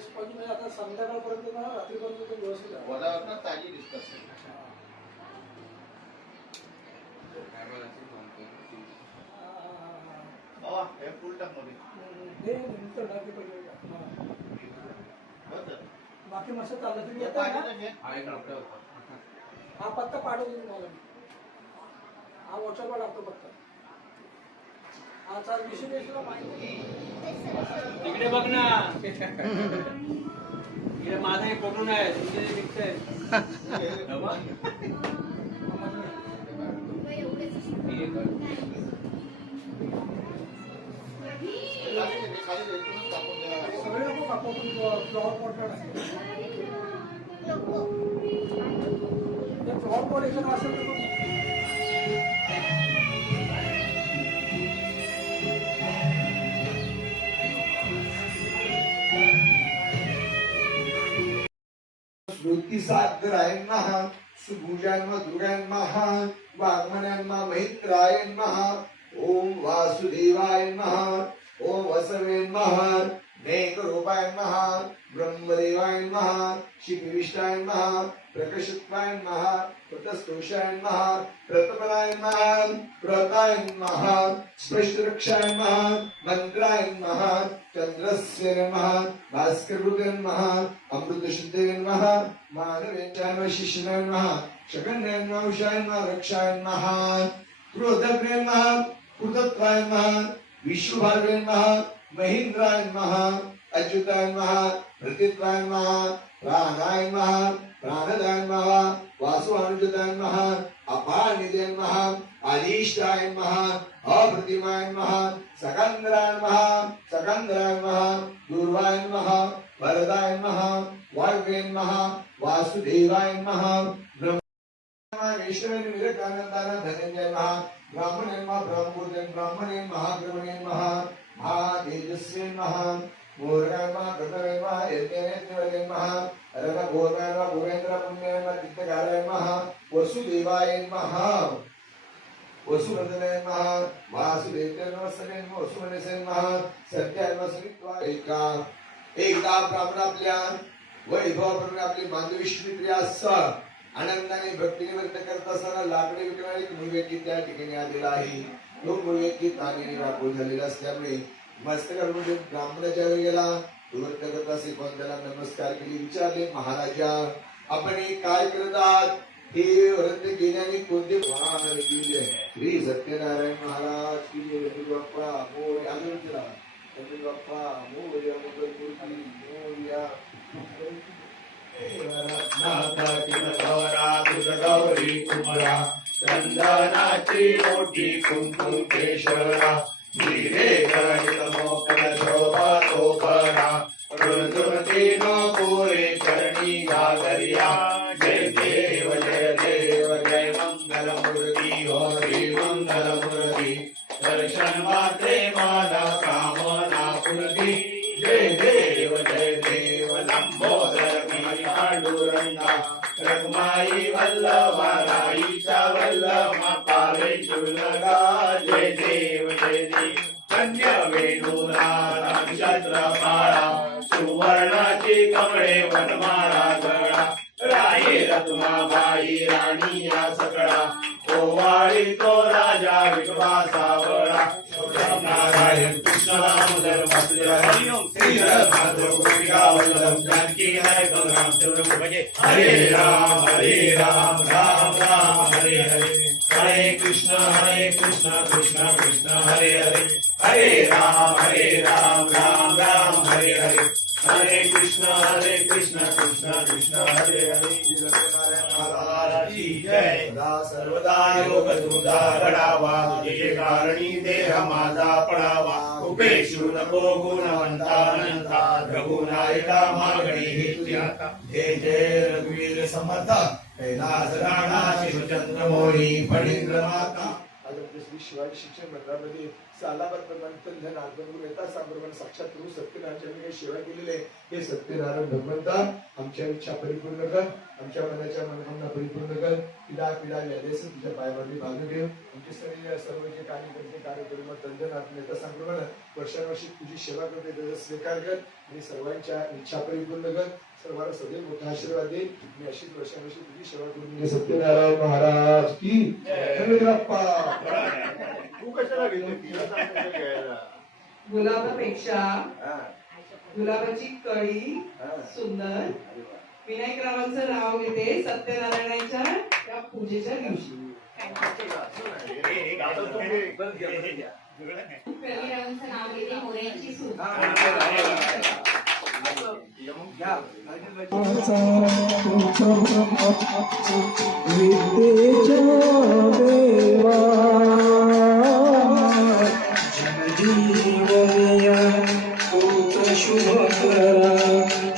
Sponge म्हणजे आता संध्याकाळपर्यंत ना रात्रीपर्यंत ते व्यवस्थित आहे. वडावर ना ताजी दिसतात. हे फुल टाक मध्ये. हे नंतर टाकी पहिले बाकी मस्त चाललं तुम्ही येता ना. हा पत्ता पाठवतो तुम्हाला. हा व्हॉट्सअपला टाकतो पत्ता. हा चाल विषय माहिती तिकडे बघ ना. इकडे माझा एक फोटो नाही तुमचे मिक्स आहे. सगळे नको कापू फ्लॉवर पॉट फ्लॉवर पॉट एखादा असेल तर स्मृतिसागराय नमः सुभुजान्म दुर्गान्मः वाग्मनान्मः महित्राय नमः ओम वासुदेवाय नमः ओम वसवे नमः मेघरूपाय नमः ब्रह्मदेवाय नमः शिवविष्टाय नमः प्रकशत्वाय नमः प्रतस्तोषाय नमः प्रतपनाय नमः प्रताय नमः स्पष्टरक्षाय नमः मंत्राय नमः चंद्रस्य नमः भास्कररुद्राय नमः अमृतशुद्धे नमः मानवेन्द्राय नमः शिष्याय नमः शकन्याय नमः उषाय नमः रक्षाय नमः क्रोधग्रे नमः कृतत्वाय नमः विश्वभारवे नमः महेन्द्राय नमः अच्युताय नमः प्रतित्वाय नमः प्राणाय नमः प्राणदाय नमः वासुवानुजताय नमः अपानिदे नमः आदिष्टाय नमः अप्रतिमाय नमः सकंदराय नमः सकंदराय नमः दुर्वाय नमः वरदाय नमः वायवे नमः वासुदेवाय नमः ब्रह्मेश्वराय विवेकानंदाय धनंजय नमः ब्राह्मणे नमः ब्रह्मपूर्णे ब्राह्मणे महाग्रमणे नमः महातेजस्वे नमः मूर्गाय नमः गतवे नमः यज्ञनेत्रवे नमः अरग भोगाय नमः भुवेन्द्र पुण्याय नमः तीर्थकाराय नमः वसुदेवाय नमः वसुवर्धनाय नमः वासुदेवाय नमः सगळे नमः वसुमनेसे नमः सत्याय नमः सवित्वा एकदा ब्राह्मण आपल्या वैभवाप्रमाणे आपली मानवी स्त्रियासह आनंदाने भक्तीने व्यक्त करत असताना लाकडी विकणारी मूळव्यक्ती त्या ठिकाणी आलेला आहे. तो मूळव्यक्ती तानेने व्याकुळ झालेला असल्यामुळे मस्तकामध्ये ब्राह्मणाच्या गेला दुर्वर्त करत असे पण त्याला नमस्कार केले. विचारले महाराजा आपण काय करत आहात हे व्रत केल्याने कोणते वाण केले. श्री सत्यनारायण महाराज की गणपती बाप्पा मोरया गणपती बाप्पा मोरया मंगलमूर्ती मोरया गौरी कुमरा चंदनाची मोठी कुंकुम केशरा हिरे गणित मोकळ शोभा तोपरा ऋतुतीनो पुरे चरणी घागरिया जय देव जय देव जय मंगल मूर्ती हरी मंगल मूर्ती दर्शन मात्रे माला कामना पूर्ती जय देव लंबोदर पांडुरंगा रखमाई वल्लभाईचा वल्लभा पावे चुलगा जय देव धन्य वेणूला नक्षत्रमाळा सुवर्णाची कमळे वनमाळा गळा राई रत्नाबाई राणी या सकळा ओवाळी तो राजा विठवा सावळा नारायण कृष्ण दामोदर हरि ओम श्री माधव गोपिका वल्लभ जानकी नायक रामचंद्र भजे हरे राम राम राम हरे हरे हरे कृष्ण कृष्ण कृष्ण हरे हरे हरे राम राम हरे हरे हरे कृष्ण कृष्ण कृष्ण हरे हरे महाराज की जय सर्वदा योग तुझा घडावा तुझे कारणी देह माझा पडावा उपेक्षु नको गुणवंतानंता रघुनायका मागणी ही तुझ्या जय जय रघुवीर समर्थ कैलास राणा शिवचंद्र मोरी फणींद्र माता श्री शिवाजी शिक्षण मंडळामध्ये सालाबाद नागपूर सांगून साक्षात गुरु सत्यनारायण काही सेवा केलेली आहे. हे सत्यनारायण भगवंता आमच्या इच्छा परिपूर्ण कर, आमच्या मनाच्या मनोकामना परिपूर्ण कर. पिढा व्याधेस तुझ्या पायभागी बांधून ठेव. आमचे सर्व जे कार्यकर्ते कार्यकर्ते मग तंजनात नेता सांप्रमाणे वर्षानुवर्षी तुझी सेवा करते त्याचा स्वीकार कर आणि सर्वांच्या इच्छा परिपूर्ण कर. सर्वांना सदैव मोठा आशीर्वाद दे. मी अशीच वर्षानुवर्षी तुझी सेवा करून सत्यनारायण महाराज की जय. बाप्पा तू कशाला घेतो तिला सांगितलं घ्यायला. गुलाबापेक्षा गुलाबाची कळी सुंदर. विनायकरावांचं नाव घेते सत्यनारायणाच्या त्या पूजेच्या दिवशी. प्रवीरावांचं नाव घेते मोऱ्यांची सून.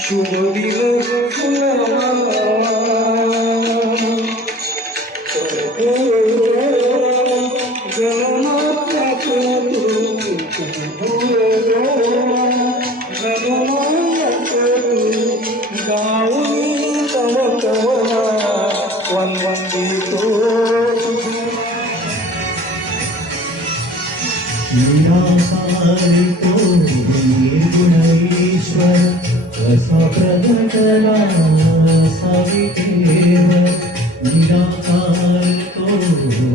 शुभ दिवस असा प्रगटला सावित्रेव. निराकार तो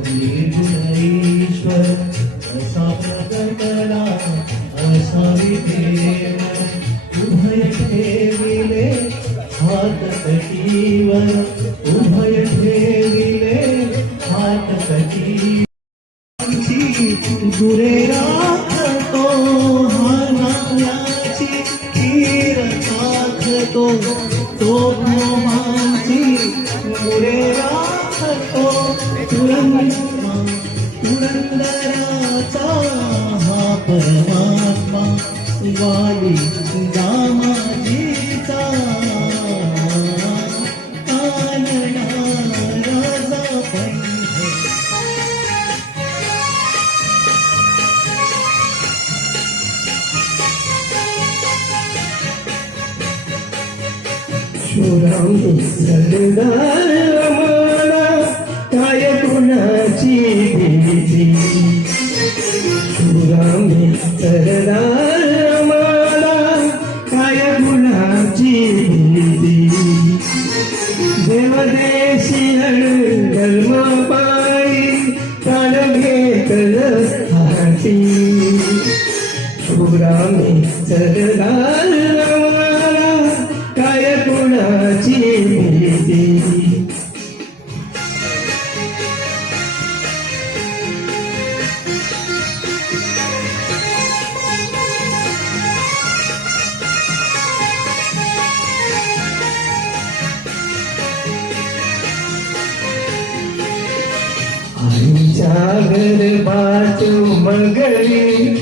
निर्गुण ईश्वर असा प्रगटला सावित्रेव. उभय ठेविले हात कटीवर उभय ठेविले हात कटीवर. दुरे राखतो हानायाची खीर टाकतो तो मांची. दुरे राखतो पुरंदराचा हा परमात्मा वाली दामाजीचा कानडा राजा पंढरी. शिवराम सरदार आम्हाला काय कुणाची भीती. शिवराम सरदार आम्हाला काय कुणाची भीती. देवदेशी धर्म पायी प्राण घेतलं हाती. शिवराम सरदार आम्हाला काय कुणाची भीती. आईच्या गर्भात मगरी